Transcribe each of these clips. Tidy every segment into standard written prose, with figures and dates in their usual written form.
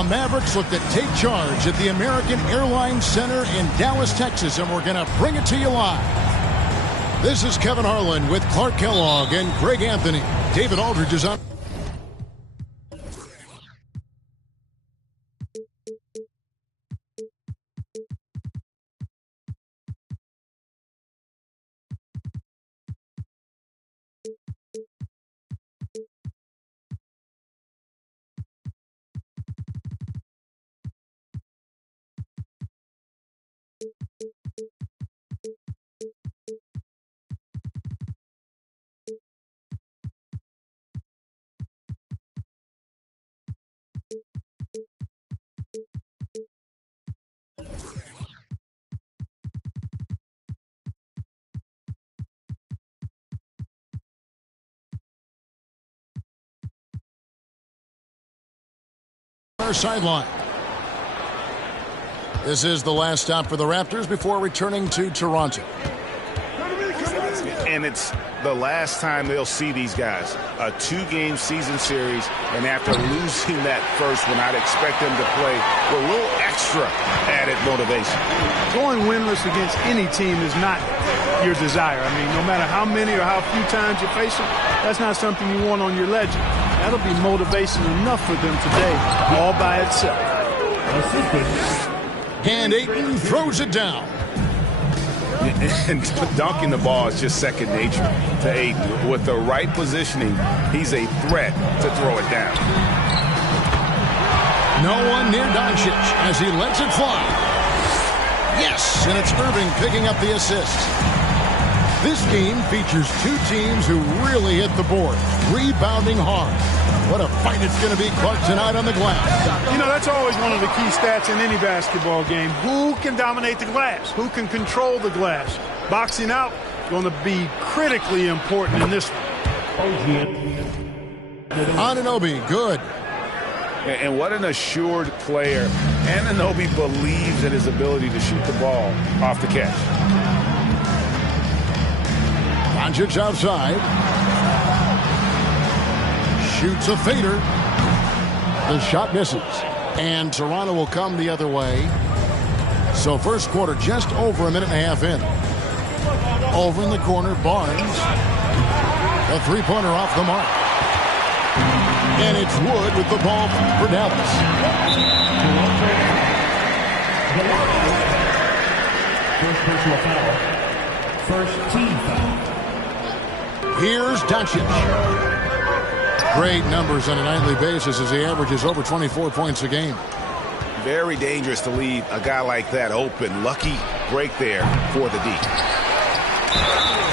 The Mavericks look to take charge at the American Airlines Center in Dallas, Texas, and we're going to bring it to you live. This is Kevin Harlan with Clark Kellogg and Greg Anthony. David Aldridge is on. Our sideline. This is the last stop for the Raptors before returning to Toronto. And it's the last time they'll see these guys. A 2-game season series, and after losing that first one, I'd expect them to play with a little extra added motivation. Going winless against any team is not your desire. I mean, no matter how many or how few times you face them, that's not something you want on your legend. That'll be motivation enough for them today, all by itself. And Ayton throws it down. And dunking the ball is just second nature to Ayton. With the right positioning, he's a threat to throw it down. No one near Doncic as he lets it fly. Yes, and it's Irving picking up the assist. This game features two teams who really hit the board, rebounding hard. What a fight it's going to be, Clark, tonight on the glass. You know, that's always one of the key stats in any basketball game. Who can dominate the glass? Who can control the glass? Boxing out is going to be critically important in this one. Anunoby, good. And what an assured player. Anunoby believes in his ability to shoot the ball off the catch. Doncic outside. Shoots a fader. The shot misses. And Toronto will come the other way. So first quarter just over a minute and a half in. Over in the corner, Barnes. A three-pointer off the mark. And it's Wood with the ball for Dallas. First personal foul. First team foul. Here's Doncic. Great numbers on a nightly basis as he averages over 24 points a game. Very dangerous to leave a guy like that open. Lucky break there for the D.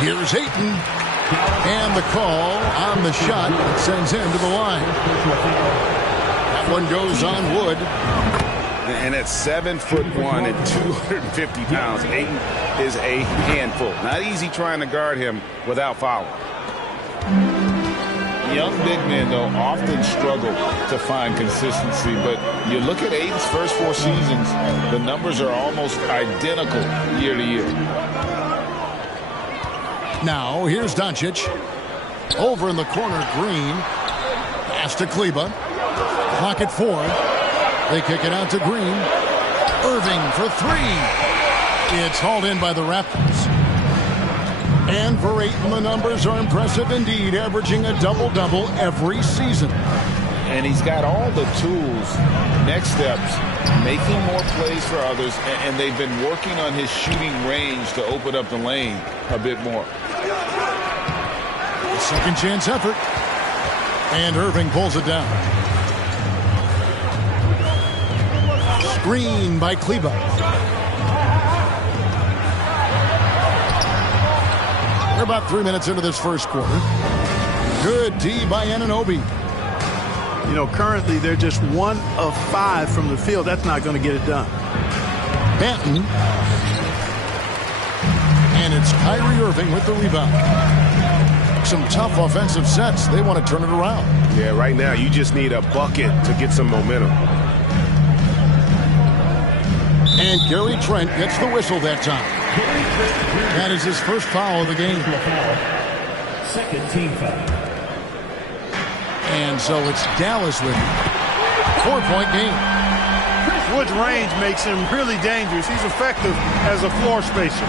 Here's Ayton. And the call on the shot that sends him to the line. That one goes on Wood. And at 7'1" and 250 pounds, Ayton is a handful. Not easy trying to guard him without fouling. Young big men, though, often struggle to find consistency. But you look at Ayton's first 4 seasons, the numbers are almost identical year to year. Now, here's Doncic. Over in the corner, Green. Pass to Kleber. Clock at 4. They kick it out to Green. Irving for 3. It's hauled in by the Raptors. And for Ayton, the numbers are impressive indeed, averaging a double-double every season. And he's got all the tools, next steps, making more plays for others, and they've been working on his shooting range to open up the lane a bit more. Second chance effort. And Irving pulls it down. Screen by Kleber. We're about 3 minutes into this first quarter. Good D by Anunoby. You know, currently they're just 1 of 5 from the field. That's not going to get it done. Banton. And it's Kyrie Irving with the rebound. Some tough offensive sets. They want to turn it around. Yeah, right now you just need a bucket to get some momentum. And Gary Trent gets the whistle that time. That is his first foul of the game. Second team foul. And so it's Dallas with it. 4-point game. Wood's range makes him really dangerous. He's effective as a floor spacer.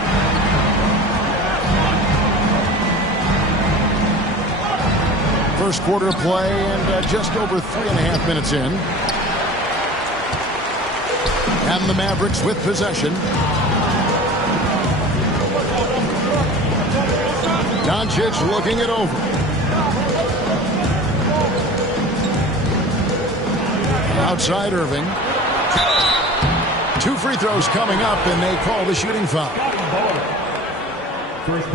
First quarter play and just over 3.5 minutes in. And the Mavericks with possession. Doncic looking it over. Outside Irving. 2 free throws coming up, and they call the shooting foul.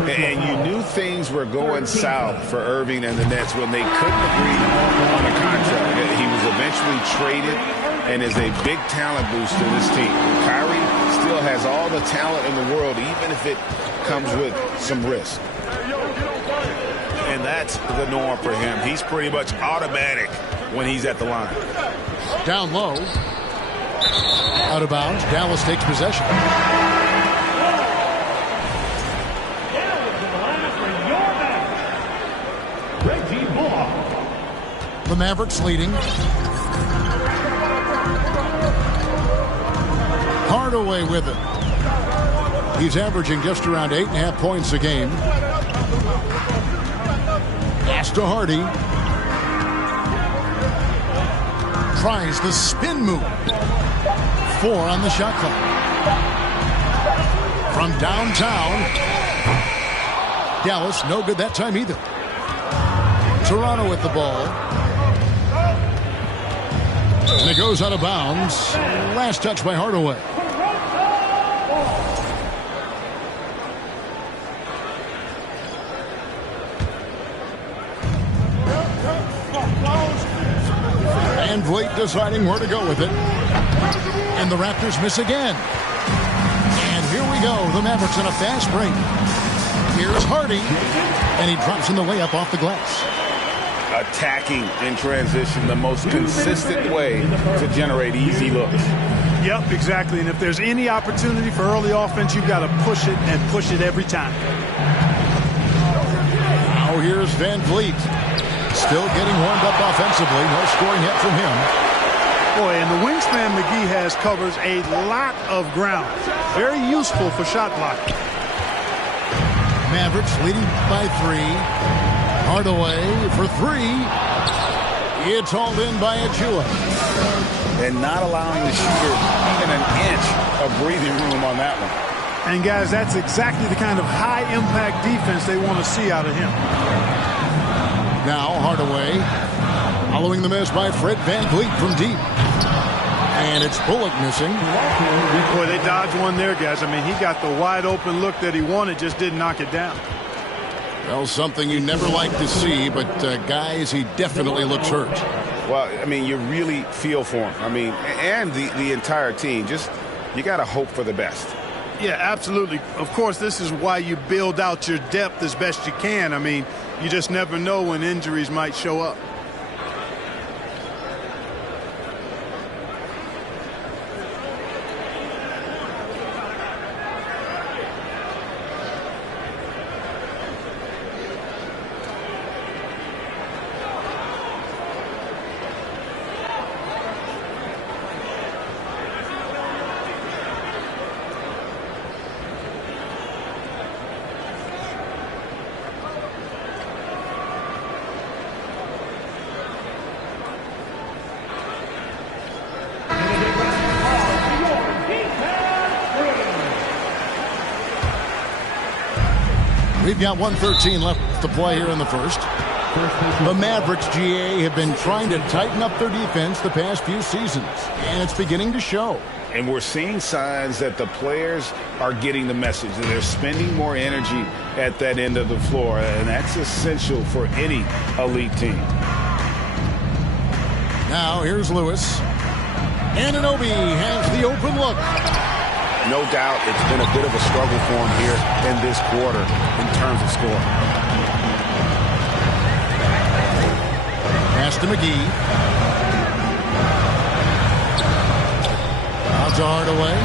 And you knew things were going south for Irving and the Nets when they couldn't agree on a contract. He was eventually traded and is a big talent boost to this team. Kyrie still has all the talent in the world, even if it comes with some risk. And that's the norm for him. He's pretty much automatic when he's at the line. Down low. Out of bounds. Dallas takes possession. The Mavericks leading. Hardaway with it. He's averaging just around 8.5 points a game. Pass to Hardy. Tries the spin move. 4 on the shot clock. From downtown. Dallas, no good that time either. Toronto with the ball. And it goes out of bounds. Last touch by Hardaway. Van Vliet deciding where to go with it. And the Raptors miss again. And here we go. The Mavericks in a fast break. Here's Hardy. And he drops in the layup off the glass. Attacking in transition, the most consistent way to generate easy looks. Yep, exactly. And if there's any opportunity for early offense, you've got to push it and push it every time. Now here's Van Vliet. Still getting warmed up offensively. No scoring yet from him. Boy, and the wingspan McGee has covers a lot of ground. Very useful for shot blocking. Mavericks leading by 3. Hardaway for 3. It's hauled in by Achua. And not allowing the shooter even an inch of breathing room on that one. And guys, that's exactly the kind of high-impact defense they want to see out of him. Now Hardaway following the miss by Fred Van Vliet from deep. And it's Bullock missing. Boy, they dodged one there, guys. I mean, he got the wide-open look that he wanted, just didn't knock it down. Well, something you never like to see, but guys, he definitely looks hurt. Well, I mean, you really feel for him. I mean, and the entire team. Just, you got to hope for the best. Yeah, absolutely. Of course, this is why you build out your depth as best you can. I mean, you just never know when injuries might show up. We've got 1:13 left to play here in the first. The Mavericks, GA, have been trying to tighten up their defense the past few seasons, and it's beginning to show. And we're seeing signs that the players are getting the message, that they're spending more energy at that end of the floor, and that's essential for any elite team. Now here's Lewis. Anunoby has the open look. No doubt it's been a bit of a struggle for him here in this quarter in terms of scoring. Pass to McGee. Out to Hardaway.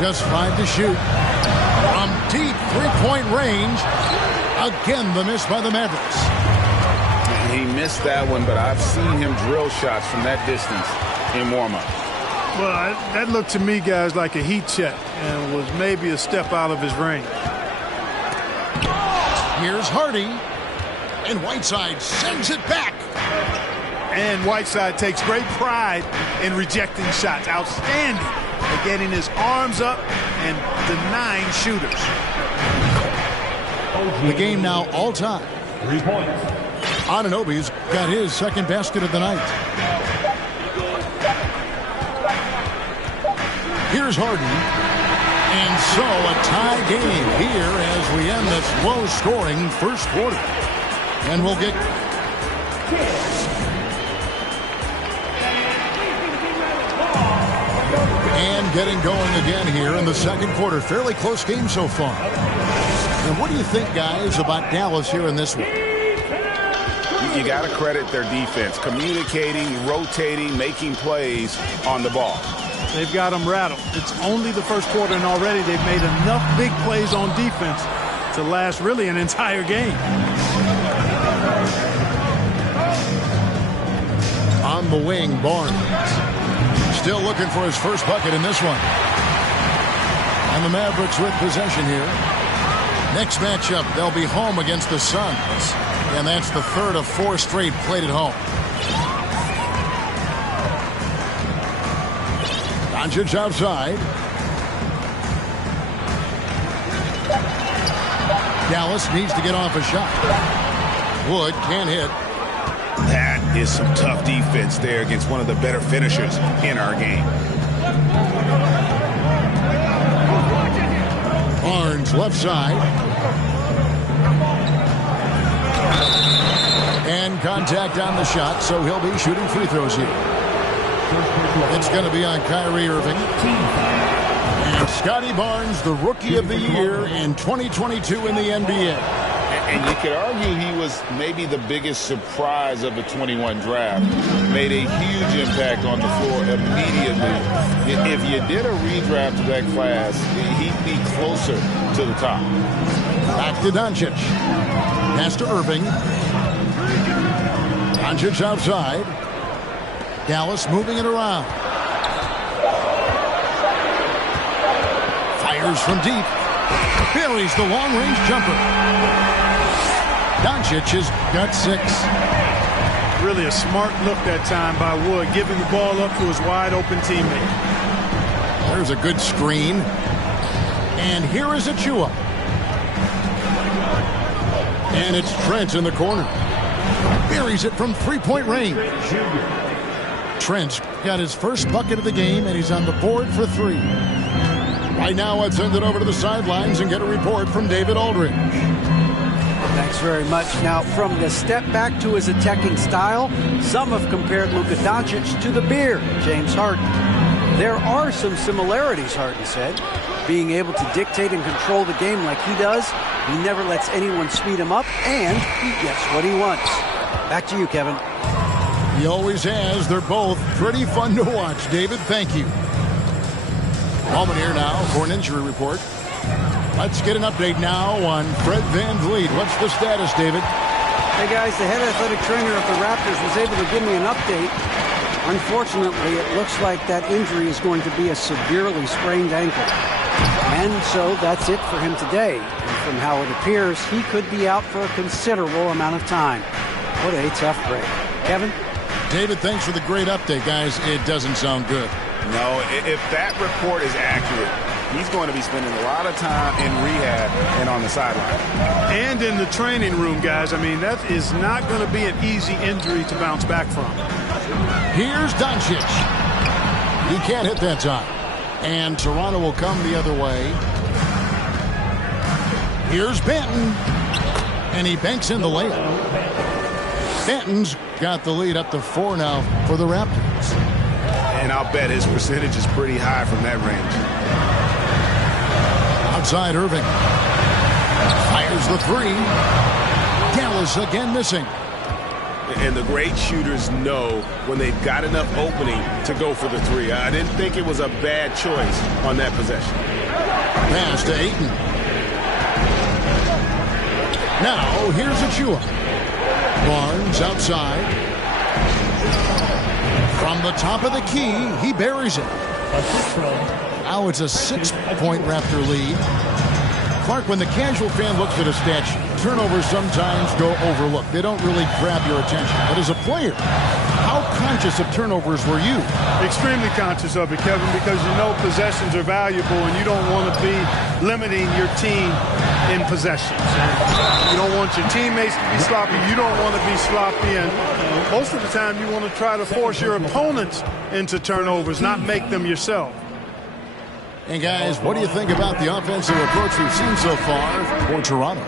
Just 5 to shoot. From deep three-point range. Again, the miss by the Mavericks. He missed that one, but I've seen him drill shots from that distance in warm-up. Well, that looked to me, guys, like a heat check and was maybe a step out of his range. Here's Hardy, and Whiteside sends it back. And Whiteside takes great pride in rejecting shots. Outstanding at getting his arms up and denying shooters. The game now all time. 3 points. Anunoby's got his second basket of the night. Here's Harden. And so a tie game here as we end this low-scoring first quarter. And we'll get... And getting going again here in the second quarter. Fairly close game so far. And what do you think, guys, about Dallas here in this one? You got to credit their defense. Communicating, rotating, making plays on the ball. They've got them rattled. It's only the first quarter, and already they've made enough big plays on defense to last really an entire game. On the wing, Barnes. Still looking for his first bucket in this one. And the Mavericks with possession here. Next matchup, they'll be home against the Suns. And that's the third of 4 straight played at home. Doncic outside. Dallas needs to get off a shot. Wood can't hit. That is some tough defense there against one of the better finishers in our game. Barnes left side. And contact on the shot, so he'll be shooting free throws here. It's going to be on Kyrie Irving. And Scotty Barnes, the Rookie of the Year in 2022 in the NBA. And you could argue he was maybe the biggest surprise of the 21 draft. Made a huge impact on the floor immediately. If you did a redraft of that class, he'd be closer to the top. Back to Doncic. Pass to Irving. Doncic outside. Dallas moving it around. Fires from deep. Buries the long-range jumper. Doncic has got 6. Really a smart look that time by Wood, giving the ball up to his wide-open teammate. There's a good screen. And here is Achua. And it's Trent in the corner. Buries it from three-point range. Trent's got his first bucket of the game, and he's on the board for 3. Right now, let's send it over to the sidelines and get a report from David Aldridge. Thanks very much. Now, from the step back to his attacking style, some have compared Luka Doncic to the Beard, James Harden. There are some similarities, Harden said. Being able to dictate and control the game like he does, he never lets anyone speed him up, and he gets what he wants. Back to you, Kevin. He always has. They're both pretty fun to watch. David, thank you. Moment here now for an injury report. Let's get an update now on Fred VanVleet. What's the status, David? Hey, guys, the head athletic trainer of the Raptors was able to give me an update. Unfortunately, it looks like that injury is going to be a severely sprained ankle. And so that's it for him today. And from how it appears, he could be out for a considerable amount of time. What a tough break. Kevin? David, thanks for the great update, guys. It doesn't sound good. No, if that report is accurate, he's going to be spending a lot of time in rehab and on the sideline. And in the training room, guys. I mean, that is not going to be an easy injury to bounce back from. Here's Doncic. He can't hit that time. And Toronto will come the other way. Here's Benton. And he banks in the layup. Benton's got the lead up to 4 now for the Raptors. And I'll bet his percentage is pretty high from that range. Outside Irving. Fires the 3. Dallas again missing. And the great shooters know when they've got enough opening to go for the 3. I didn't think it was a bad choice on that possession. Pass to Ayton. Now, here's Achua. Barnes outside. From the top of the key, he buries it. Now it's a 6-point Raptor lead. Clark, when the casual fan looks at a stat sheet, turnovers sometimes go overlooked. They don't really grab your attention. But as a player, how conscious of turnovers were you? Extremely conscious of it, Kevin, because you know possessions are valuable and you don't want to be limiting your team in possessions. You don't want your teammates to be sloppy. You don't want to be sloppy. And most of the time you want to try to force your opponents into turnovers, not make them yourself. And guys, what do you think about the offensive approach we've seen so far for Toronto?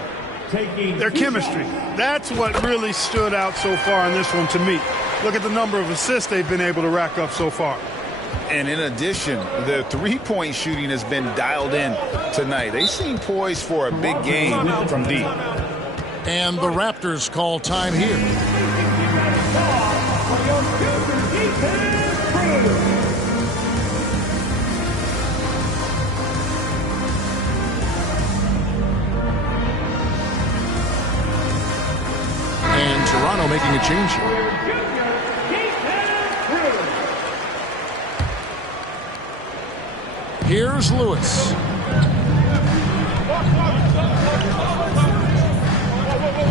Their chemistry. That's what really stood out so far in this one to me. Look at the number of assists they've been able to rack up so far. And in addition, the three-point shooting has been dialed in tonight. They seem poised for a big game from deep. And the Raptors call time here. And Toronto making a change here. Here's Lewis.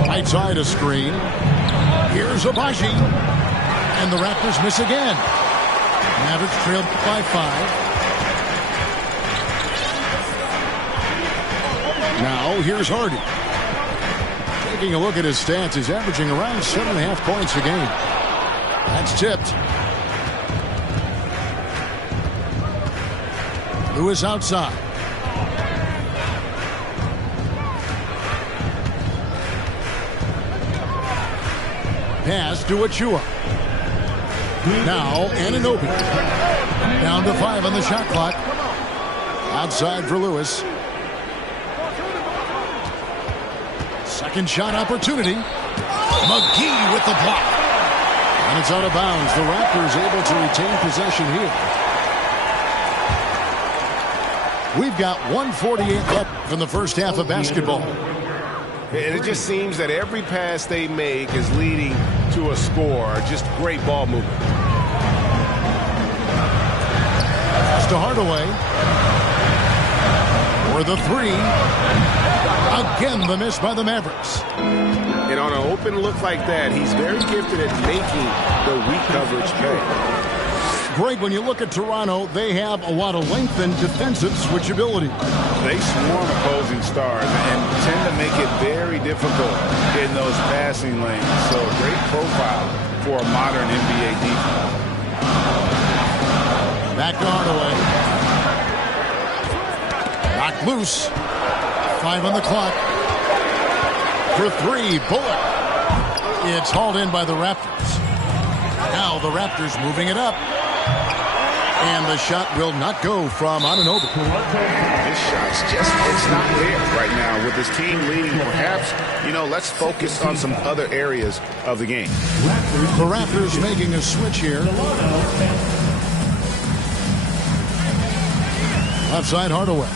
Right side a screen. Here's Abaji. And the Raptors miss again. Mavericks trailed by 5. Now here's Hardy. Taking a look at his stats, he's averaging around 7.5 points a game. That's tipped. Lewis outside. Pass to Achua. Now Anunoby. Down to 5 on the shot clock. Outside for Lewis. Second shot opportunity. McGee with the block. And it's out of bounds. The Raptors able to retain possession here. We've got 1:48 left from the first half of basketball. And it just seems that every pass they make is leading to a score. Just great ball movement. Pass to Hardaway. For the 3. Again, the miss by the Mavericks. And on an open look like that, he's very gifted at making the weak coverage pay. Greg, when you look at Toronto, they have a lot of length and defensive switchability. They swarm opposing stars and tend to make it very difficult in those passing lanes. So great profile for a modern NBA defense. Back to Hardaway. Knocked loose. 5 on the clock. For 3, Bullock. It's hauled in by the Raptors. Now the Raptors moving it up. And the shot will not go from Anunoby. This shot's it's not there right now with his team leading. Perhaps, let's focus on some other areas of the game. The Raptors making a switch here. Left side, Hardaway.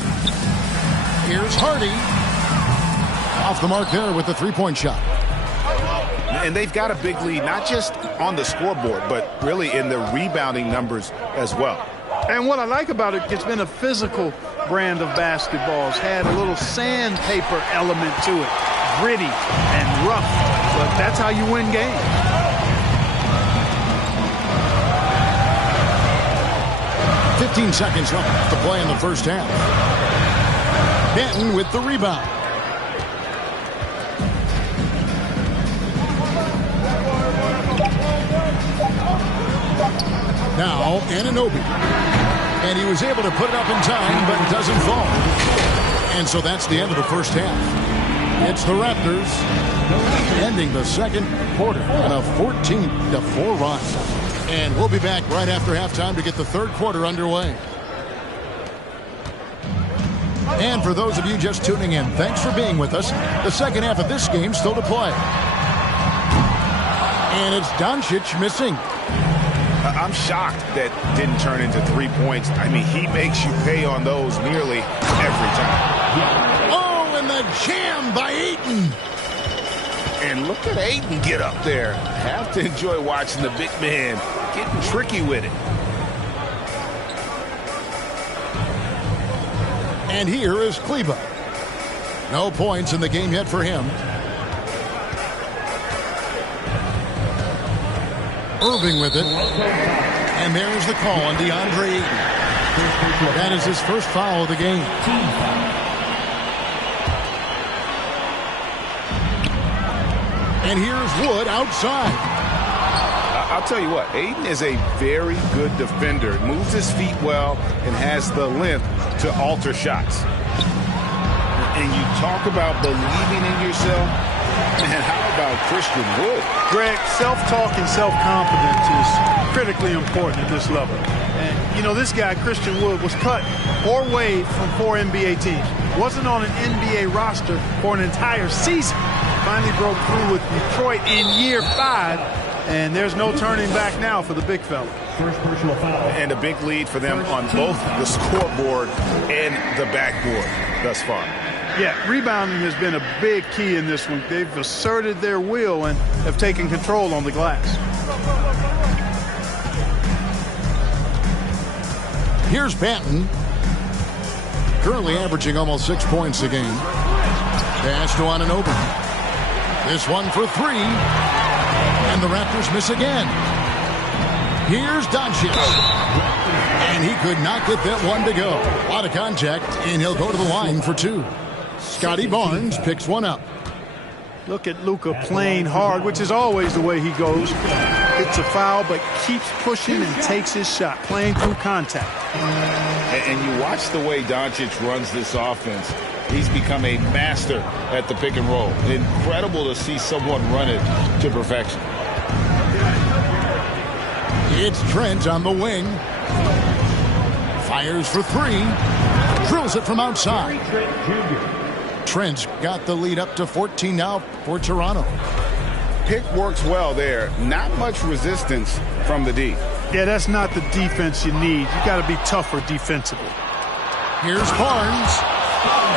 Here's Hardy. Off the mark there with the three-point shot. And they've got a big lead, not just on the scoreboard, but really in the rebounding numbers as well. And what I like about it, it's been a physical brand of basketball. It's had a little sandpaper element to it. Gritty and rough. But that's how you win games. .15 seconds left to play in the first half. Denton with the rebound. Now Anunoby. And he was able to put it up in time, but it doesn't fall. And so that's the end of the first half. It's the Raptors ending the second quarter in a 14-4 run. And we'll be back right after halftime to get the third quarter underway. And for those of you just tuning in, thanks for being with us. The second half of this game still to play. And it's Doncic missing. I'm shocked that didn't turn into 3 points. I mean, he makes you pay on those nearly every time. Oh, and the jam by Ayton. And look at Ayton get up there. Have to enjoy watching the big man getting tricky with it. And here is Kleber. No points in the game yet for him. Irving with it. And there's the call on DeAndre Ayton. That is his first foul of the game. And here's Wood outside. I'll tell you what, Ayton is a very good defender. Moves his feet well and has the length to alter shots. And you talk about believing in yourself. And how about Christian Wood? Greg, self-talk and self-confidence is critically important at this level. And, you know, this guy, Christian Wood, was cut or waived from 4 NBA teams. Wasn't on an NBA roster for an entire season. Finally broke through with Detroit in year 5. And there's no turning back now for the big fella. First personal foul. And a big lead for them on both the scoreboard and the backboard thus far. Yeah, rebounding has been a big key in this one. They've asserted their will and have taken control on the glass. Here's Banton. Currently averaging almost 6 points a game. Pass to Anunoby. This one for 3. And the Raptors miss again. Here's Doncic. And he could not get that one to go. A lot of contact, and he'll go to the line for 2. Scotty Barnes picks one up. Look at Luka playing hard, which is always the way he goes. It's a foul, but keeps pushing and takes his shot, playing through contact. And you watch the way Doncic runs this offense. He's become a master at the pick and roll. Incredible to see someone run it to perfection. It's Trent on the wing. Fires for 3. Drills it from outside. Trent's got the lead up to 14 now for Toronto. Pick works well there. Not much resistance from the D. Yeah, that's not the defense you need. You got to be tougher defensively. Here's Barnes.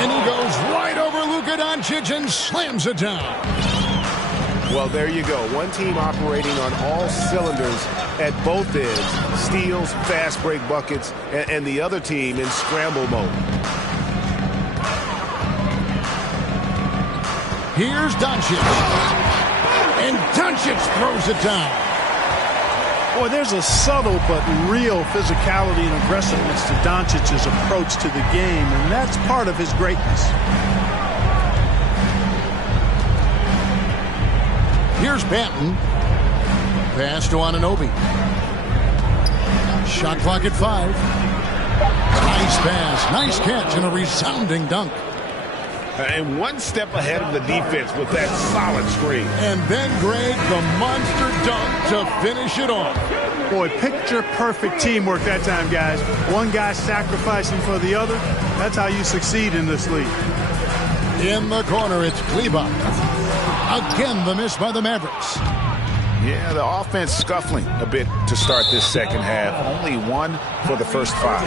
And he goes right over Luka Doncic and slams it down. Well, there you go. One team operating on all cylinders at both ends. Steals, fast break buckets, and the other team in scramble mode. Here's Doncic. And Doncic throws it down. Boy, there's a subtle but real physicality and aggressiveness to Doncic's approach to the game, and that's part of his greatness. Here's Banton. Pass to Anunoby. Shot clock at 5. Nice pass, nice catch, and a resounding dunk. And one step ahead of the defense with that solid screen. And then, Greg, the monster dunk to finish it off. Boy, picture-perfect teamwork that time, guys. One guy sacrificing for the other. That's how you succeed in this league. In the corner, it's Kleber. Again, the miss by the Mavericks. Yeah, the offense scuffling a bit to start this second half. Only 1 for the first 5.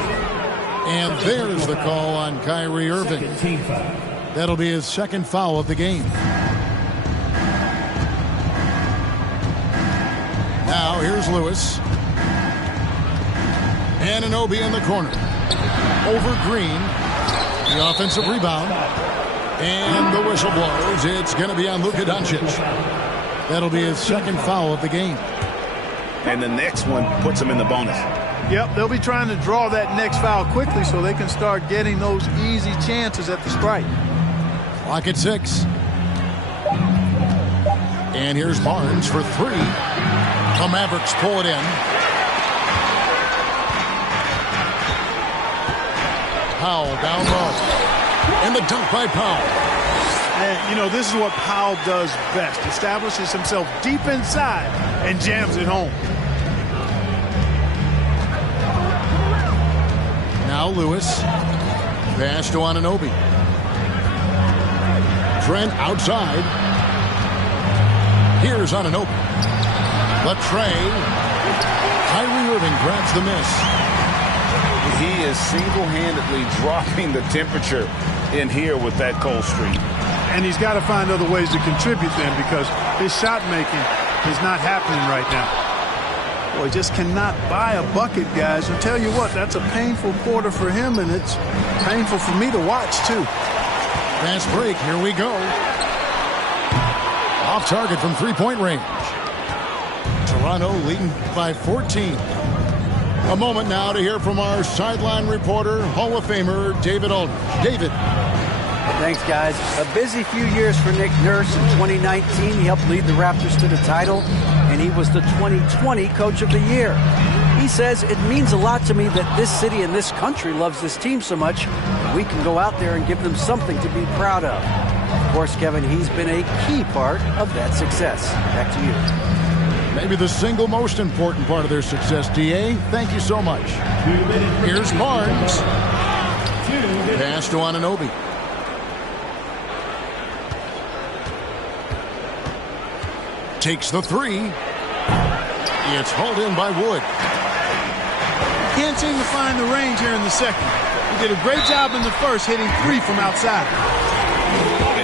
And there's the call on Kyrie Irving. That'll be his second foul of the game. Now here's Lewis. Anunoby in the corner. Over Green. The offensive rebound. And the whistle blows. It's going to be on Luka Doncic. That'll be his second foul of the game. And the next one puts him in the bonus. Yep, they'll be trying to draw that next foul quickly so they can start getting those easy chances at the strike. Clock at 6. And here's Barnes for 3. The Mavericks pull it in. Powell down low. And the dunk by Powell. And, you know, this is what Powell does best. Establishes himself deep inside and jams it home. Now Lewis. Pass to Anunoby. Trent outside. Here's Anunoby. The tray. Kyrie Irving grabs the miss. He is single-handedly dropping the temperature in here with that cold streak. And he's got to find other ways to contribute then, because his shot making is not happening right now. Boy, just cannot buy a bucket, guys. And tell you what, that's a painful quarter for him, and it's painful for me to watch, too. Fast break. Here we go. Off target from three-point range. Toronto leading by 14. A moment now to hear from our sideline reporter, Hall of Famer David Aldridge. David. Thanks, guys. A busy few years for Nick Nurse. In 2019, he helped lead the Raptors to the title, and he was the 2020 Coach of the Year. He says, it means a lot to me that this city and this country loves this team so much, we can go out there and give them something to be proud of. Of course, Kevin, he's been a key part of that success. Back to you. Maybe the single most important part of their success, D.A. Thank you so much. Here's Barnes. Pass to Anunoby. Takes the three. It's hauled in by Wood. Can't seem to find the range here in the second. He did a great job in the first, hitting three from outside.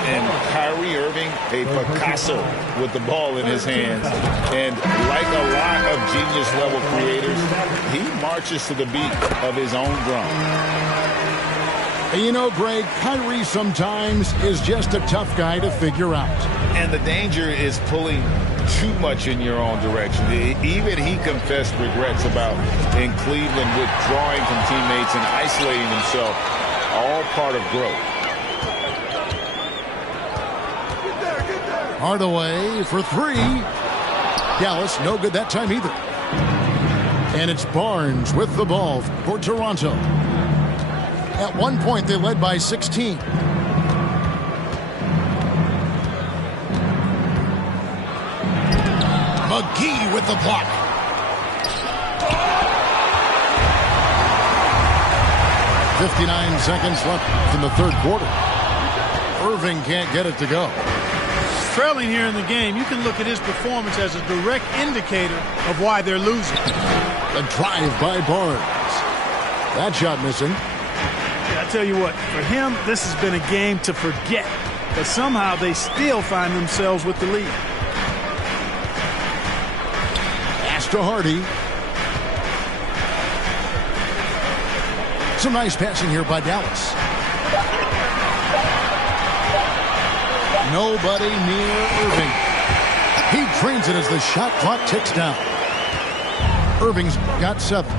And Kyrie Irving, a Picasso with the ball in his hands. And like a lot of genius-level creators, he marches to the beat of his own drum. You know, Greg, Kyrie sometimes is just a tough guy to figure out. And the danger is pulling too much in your own direction. Even he confessed regrets about in Cleveland withdrawing from teammates and isolating himself. All part of growth. Hardaway for three. Dallas, no good that time either. And it's Barnes with the ball for Toronto. At one point, they led by 16. McGee with the block. .59 seconds left in the third quarter. Irving can't get it to go. Trailing here in the game, you can look at his performance as a direct indicator of why they're losing. A drive by Barnes. That shot missing. I tell you what, for him, this has been a game to forget. But somehow they still find themselves with the lead. Pass to Hardy. Some nice passing here by Dallas. Nobody near Irving. He drains it as the shot clock ticks down. Irving's got 7.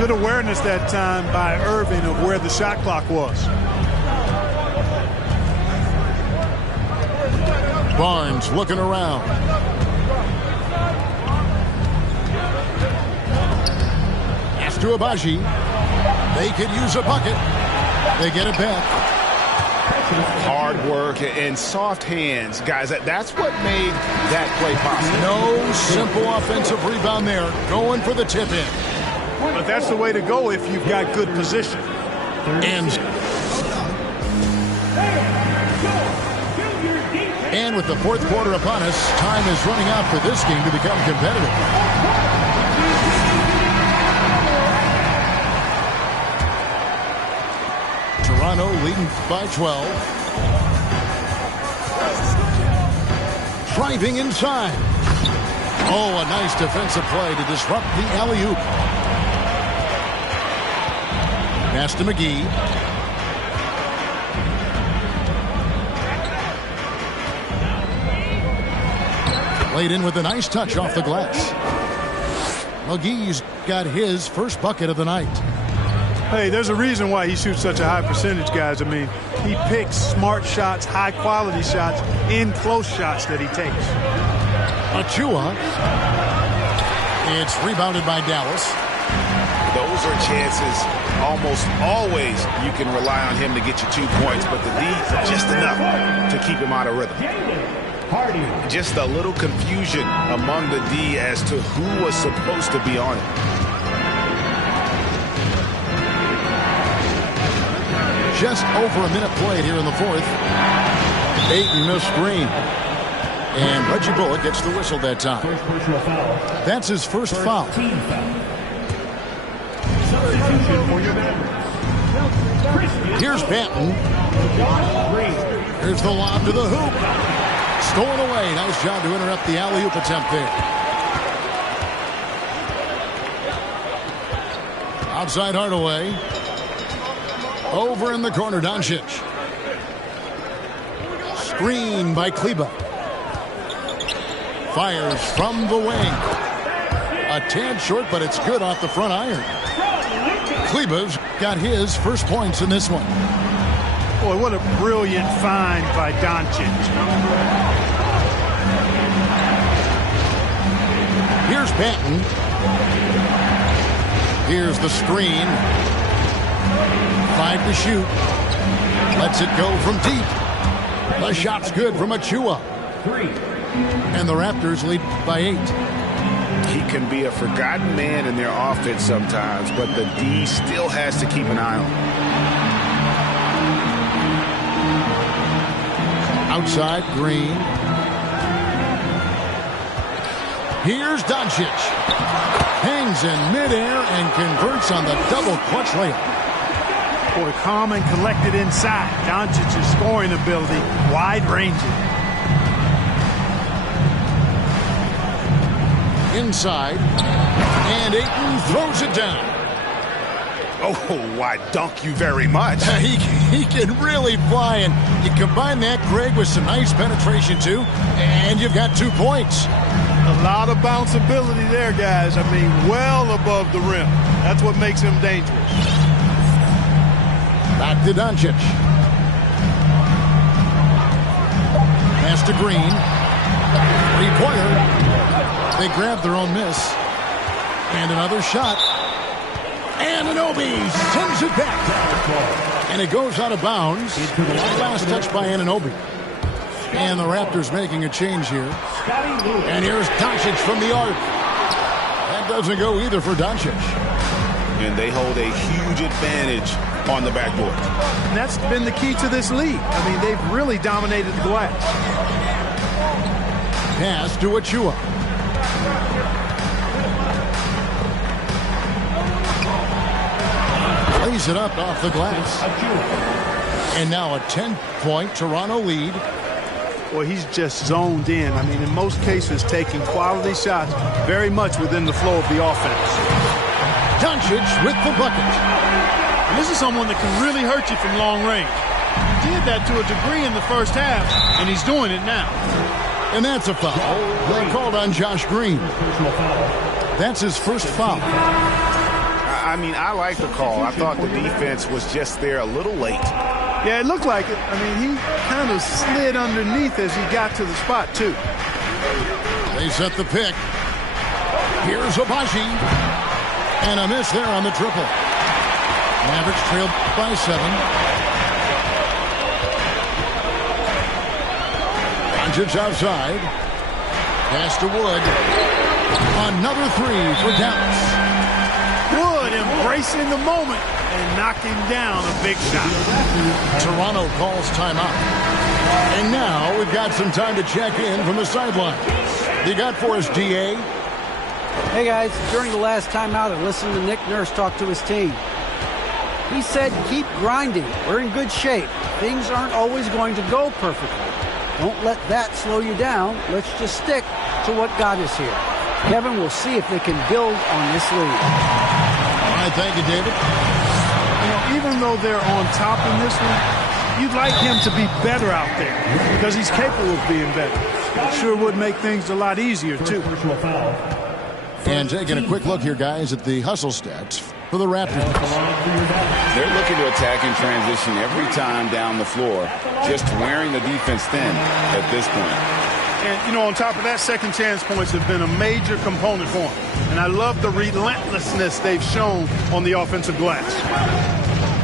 Good awareness that time by Irving of where the shot clock was. Barnes looking around. Pass to Abaji. They could use a bucket. They get it back. Hard work and soft hands. Guys, that's what made that play possible. No simple offensive rebound there. Going for the tip in. But that's the way to go if you've got good position. And with the fourth quarter upon us, time is running out for this game to become competitive. Toronto leading by 12. Driving inside. Oh, a nice defensive play to disrupt the alley-oop. Pass to McGee. Played in with a nice touch off the glass. McGee's got his first bucket of the night. Hey, there's a reason why he shoots such a high percentage, guys. I mean, he picks smart shots, high-quality shots, in close shots that he takes. Achua. It's rebounded by Dallas. Those are chances almost always you can rely on him to get you 2 points, but the D just enough to keep him out of rhythm. Just a little confusion among the D as to who was supposed to be on it. Just over a minute played here in the fourth. Ayton a screen. And Reggie Bullock gets the whistle that time. First personal foul. That's his first foul. Team foul. Substitution for your members. Here's Banton. Here's the lob to the hoop. Stolen away. Nice job to interrupt the alley-oop attempt there. Outside Hardaway. Over in the corner, Doncic. Screen by Kleber. Fires from the wing. A tad short, but it's good off the front iron. Kleber's got his first points in this one. Boy, what a brilliant find by Doncic. Here's Banton. Here's the screen. 5 to shoot. Lets it go from deep. The shot's good from Achua. 3. And the Raptors lead by 8. He can be a forgotten man in their offense sometimes, but the D still has to keep an eye on him. Outside, Green. Here's Doncic. Hangs in midair and converts on the double clutch layup. Boy, calm and collected inside. Doncic's scoring ability, wide-ranging. Inside. And Ayton throws it down. Oh, why dunk you very much. He can really fly, and you combine that, Greg, with some nice penetration, too, and you've got 2 points. A lot of bounceability there, guys. I mean, well above the rim. That's what makes him dangerous. Back to Doncic. Pass to Green. 3-pointer. They grab their own miss. And another shot. And Anunoby sends it back. And it goes out of bounds. Last touch by Anunoby. And the Raptors making a change here. And here's Doncic from the arc. That doesn't go either for Doncic. And they hold a huge advantage on the backboard. And that's been the key to this league. I mean, they've really dominated the glass. Pass to Achua. Lays it up off the glass. And now a 10-point Toronto lead. Well, he's just zoned in. I mean, in most cases, taking quality shots very much within the flow of the offense. Doncic with the bucket. And this is someone that can really hurt you from long range. He did that to a degree in the first half, and he's doing it now. And that's a foul. They called on Josh Green. That's his first foul. I mean, I like the call. I thought the defense was just there a little late. Yeah, it looked like it. I mean, he kind of slid underneath as he got to the spot, too. They set the pick. Here's Abaji. And a miss there on the triple. Mavericks trailed by 7. Doncic outside. Pass to Wood. Another 3 for Dallas. Wood embracing the moment and knocking down a big shot. Toronto calls timeout. And now we've got some time to check in from the sideline. You got for us, DA? Hey guys, during the last timeout, I listened to Nick Nurse talk to his team. He said, keep grinding. We're in good shape. Things aren't always going to go perfectly. Don't let that slow you down. Let's just stick to what got us here. Kevin, we'll see if they can build on this lead. All right, thank you, David. You know, even though they're on top in this one, you'd like him to be better out there because he's capable of being better. It sure would make things a lot easier, too. And taking a quick look here, guys, at the hustle stats for the Raptors. They're looking to attack in transition every time down the floor, just wearing the defense thin at this point. And, you know, on top of that, second chance points have been a major component for him. And I love the relentlessness they've shown on the offensive glass.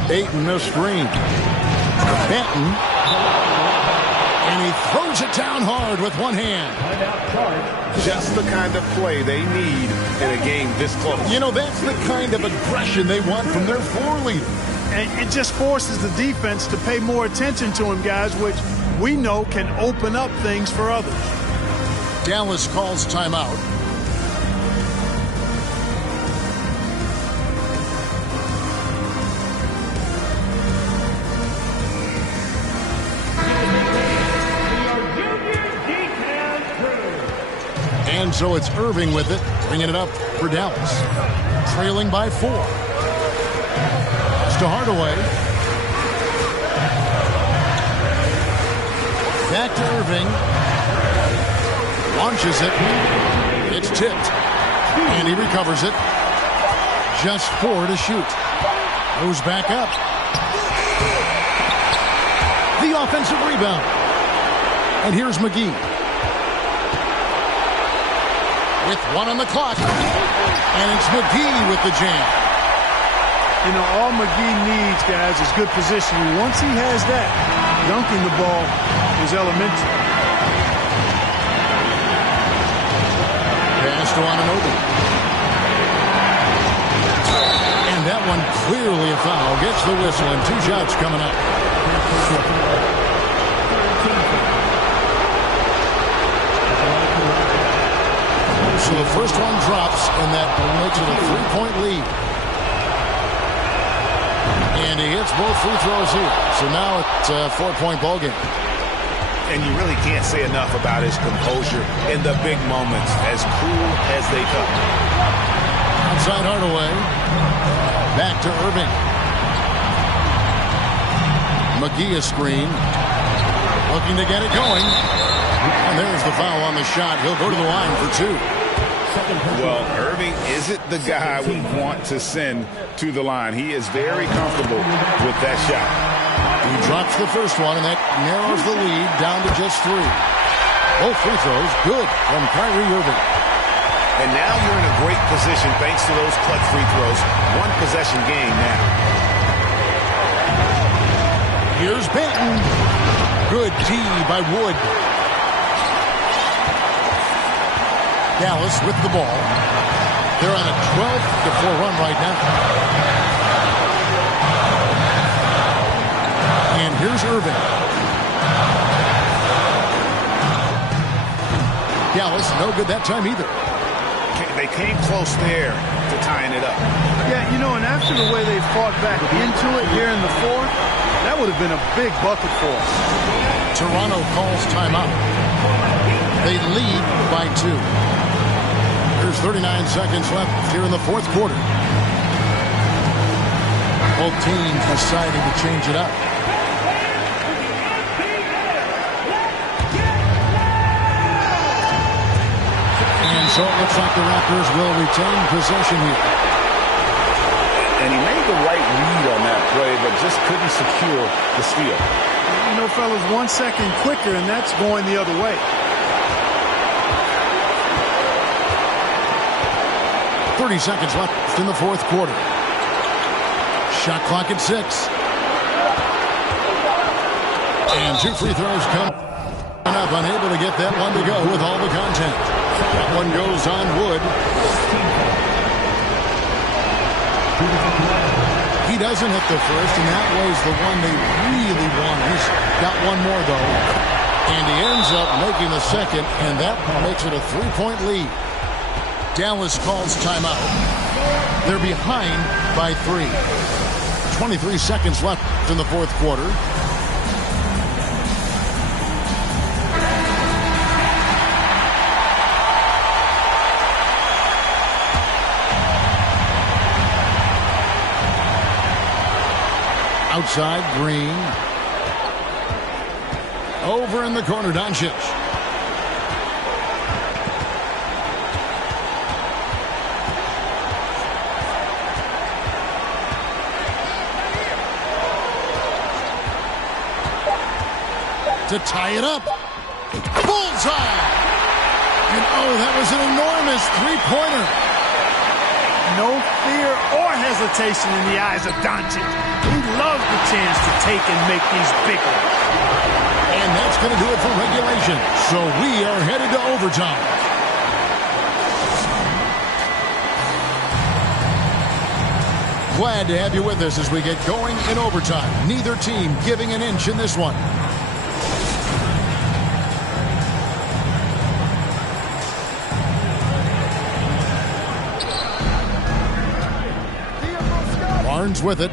Ayton, no screen. Banton. And he throws it down hard with one hand. Just the kind of play they need in a game this close. You know, that's the kind of aggression they want from their floor leader. And it just forces the defense to pay more attention to him, guys, which we know can open up things for others. Dallas calls timeout. And so it's Irving with it, bringing it up for Dallas. Trailing by 4. It's to Hardaway. Back to Irving. Launches it. It's tipped. And he recovers it. Just 4 to shoot. Goes back up. The offensive rebound. And here's McGee. With 1 on the clock. And it's McGee with the jam. You know, all McGee needs, guys, is good positioning. Once he has that, dunking the ball is elementary. Pass to Anunoby. And that one clearly a foul. Gets the whistle and 2 shots coming up. So the first one drops, and that makes it a 3-point lead. And he hits both free throws here. So now it's a 4-point ball game. And you really can't say enough about his composure in the big moments, as cool as they come. Outside Hardaway. Back to Irving. McGee a screen. Looking to get it going. And there's the foul on the shot. He'll go to the line for 2. Well, Irving isn't the guy I would want to send to the line. He is very comfortable with that shot. He drops the first one, and that narrows the lead down to just 3. Both free throws good from Kyrie Irving. And now you're in a great position thanks to those clutch free throws. 1 possession game now. Here's Benton. Good D by Wood. Dallas with the ball. They're on a 12-4 run right now. And here's Irving. Dallas, no good that time either. They came close there to tying it up. Yeah, you know, and after the way they fought back into it here in the 4th, that would have been a big bucket for us. Toronto calls timeout. They lead by 2. There's 39 seconds left here in the 4th quarter. Both teams deciding to change it up. And so it looks like the Raptors will retain possession here. And he made the right read on that play, but just couldn't secure the steal. You know, fellas, 1 second quicker, and that's going the other way. 30 seconds left in the 4th quarter. Shot clock at 6. And 2 free throws come up, unable to get that one to go with all the content. That one goes on Wood. He doesn't hit the first, and that was the one they really wanted. He's got one more, though. And he ends up making the second, and that makes it a 3-point lead. Dallas calls timeout. They're behind by 3. 23 seconds left in the 4th quarter. Outside, Green. Over in the corner, Doncic. To tie it up. Bullseye! And oh, that was an enormous 3-pointer. No fear or hesitation in the eyes of Doncic. He loves the chance to take and make these bigger. And that's going to do it for regulation. So we are headed to overtime. Glad to have you with us as we get going in overtime. Neither team giving an inch in this one. Barnes with it.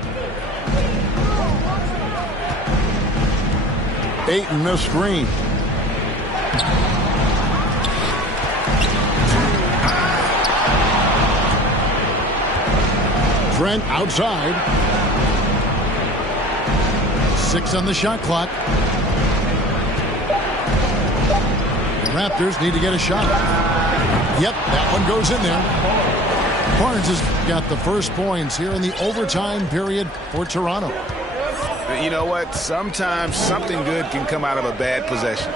Ayton the screen. Trent outside. 6 on the shot clock. The Raptors need to get a shot. Yep, that one goes in there. Barnes has got the first points here in the overtime period for Toronto. You know what? Sometimes something good can come out of a bad possession.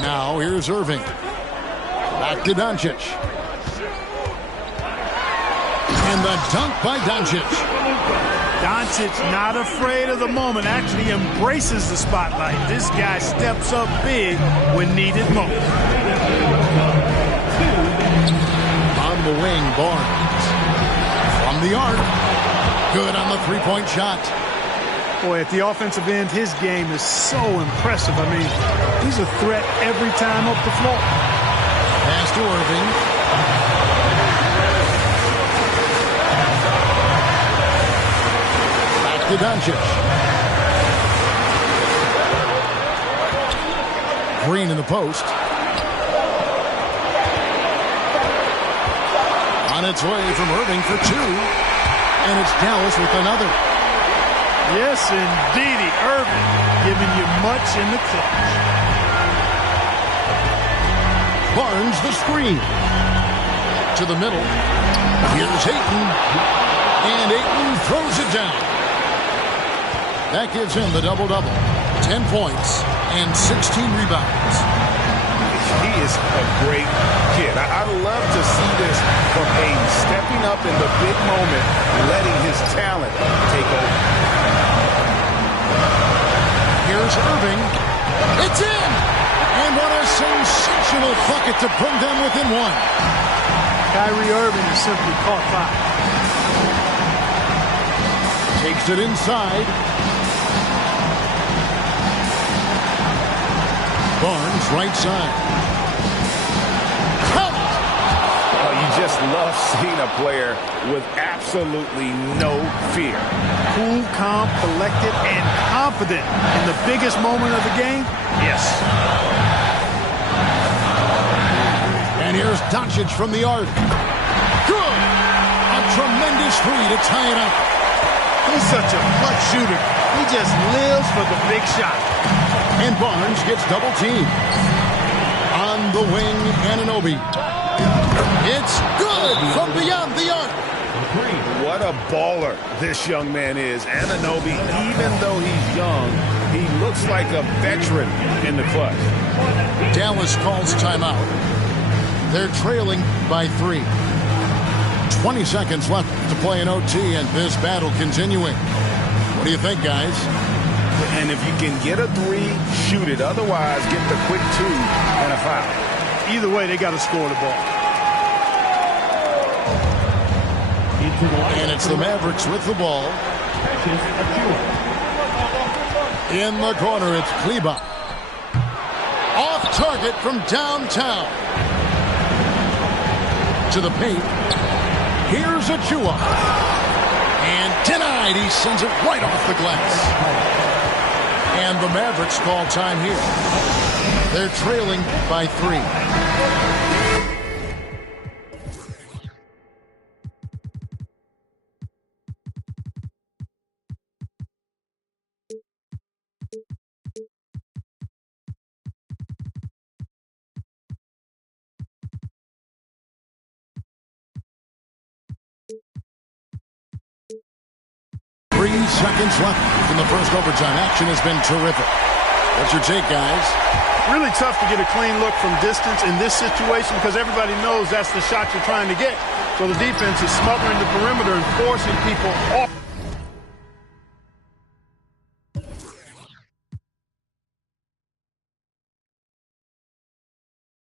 Now here's Irving. Back to Doncic. And the dunk by Doncic. Doncic not afraid of the moment, actually embraces the spotlight. This guy steps up big when needed most. On the wing, Barnes. From the arc. Good on the three-point shot. Boy, at the offensive end, his game is so impressive. I mean, he's a threat every time up the floor. Pass to Irving. Back to Doncic. Green in the post. On its way from Irving for 2. And it's Dallas with another. Yes, indeedy. Irving giving you much in the clutch. Barnes the screen. To the middle. Here's Ayton. And Ayton throws it down. That gives him the double-double. 10 points and 16 rebounds. He is a great kid. I love to see this from Ayton, stepping up in the big moment, letting his talent take over. Here's Irving. It's in! And what a sensational bucket to bring them within 1. Kyrie Irving is simply caught fire. Takes it inside. Barnes right side. You just love seeing a player with absolutely no fear. Cool, calm, collected, and confident in the biggest moment of the game. Yes. And here's Doncic from the arc. Good! A tremendous 3 to tie it up. He's such a clutch shooter. He just lives for the big shot. And Barnes gets double teamed. On the wing, Anunoby. It's good from beyond the arc. What a baller this young man is. Anunoby, even though he's young, he looks like a veteran in the clutch. Dallas calls timeout. They're trailing by 3. 20 seconds left to play in OT, and this battle continuing. What do you think, guys? And if you can get a 3, shoot it. Otherwise, get the quick 2 and a foul. Either way, they got to score the ball. And it's the Mavericks with the ball. In the corner, it's Kleber. Off target from downtown. To the paint. Here's Achua. And denied. He sends it right off the glass. And the Mavericks call time here. They're trailing by 3. Seconds left in the first overtime. Action has been terrific. What's your take, guys? Really tough to get a clean look from distance in this situation because everybody knows that's the shot you're trying to get. So the defense is smothering the perimeter and forcing people off.